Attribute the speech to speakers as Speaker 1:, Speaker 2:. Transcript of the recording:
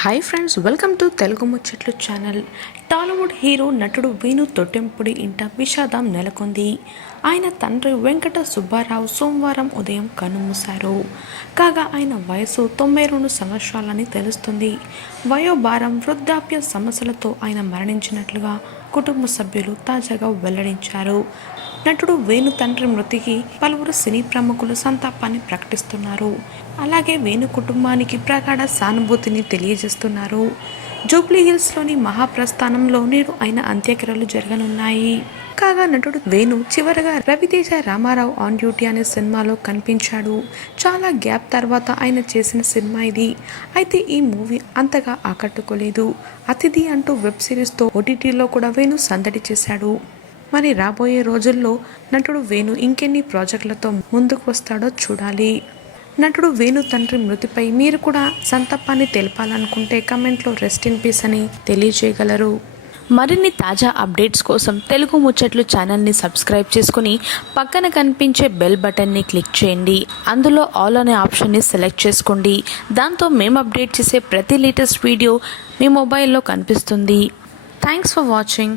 Speaker 1: Hi friends welcome to Telugu Muchatlu channel Tollywood hero నటుడు వేణు తొట్టెంపుడి ఇంట విషాదం నెలకొంది. ఆయన తండ్రి వెంకట సుబ్బారావు సోమవారం ఉదయం కన్నుమూశారు కాగా ఆయన వయసు తొంభై రెండు సంవత్సరాలని తెలుస్తుంది. వయోభారం వృద్ధాప్య సమస్యలతో ఆయన మరణించినట్లుగా కుటుంబ సభ్యులు తాజాగా వెల్లడించారు. నటుడు వేణు తండ్రి మృతికి పలువురు సినీ ప్రముఖులు సంతాపాన్ని ప్రకటిస్తున్నారు. అలాగే వేణు కుటుంబానికి ప్రగాఢ సానుభూతిని తెలియజేస్తున్నారు. జూబ్లీ హిల్స్లోని మహాప్రస్థానంలో నేడు ఆయన అంత్యక్రియలు జరగనున్నాయి. కాగా నటుడు వేణు చివరగా రవితేజ రామారావు ఆన్ డ్యూటీ అనే సినిమాలో కనిపించాడు. చాలా గ్యాప్ తర్వాత ఆయన చేసిన సినిమా ఇది. అయితే ఈ మూవీ అంతగా ఆకట్టుకోలేదు. అతిథి అంటూ వెబ్ సిరీస్తో ఓటీటీలో కూడా వేణు సందడి చేశాడు. మరి రాబోయే రోజుల్లో నటుడు వేణు ఇంకెన్ని ప్రాజెక్టులతో ముందుకు వస్తాడో చూడాలి. నటుడు వేణు తండ్రి మృతిపై మీరు కూడా సంతాపాన్ని తెలపాలనుకుంటే కమెంట్లో రెస్ట్ ఇన్ పీస్ అని తెలియజేయగలరు. మరిన్ని తాజా అప్డేట్స్ కోసం తెలుగు ముచ్చట్లు ఛానల్ని సబ్స్క్రైబ్ చేసుకుని పక్కన కనిపించే బెల్ బటన్ని క్లిక్ చేయండి. అందులో ఆల్ అనే ఆప్షన్ని సెలెక్ట్ చేసుకోండి. దాంతో మేము అప్డేట్ చేసే ప్రతి లేటెస్ట్ వీడియో మీ మొబైల్లో కనిపిస్తుంది. Thanks for watching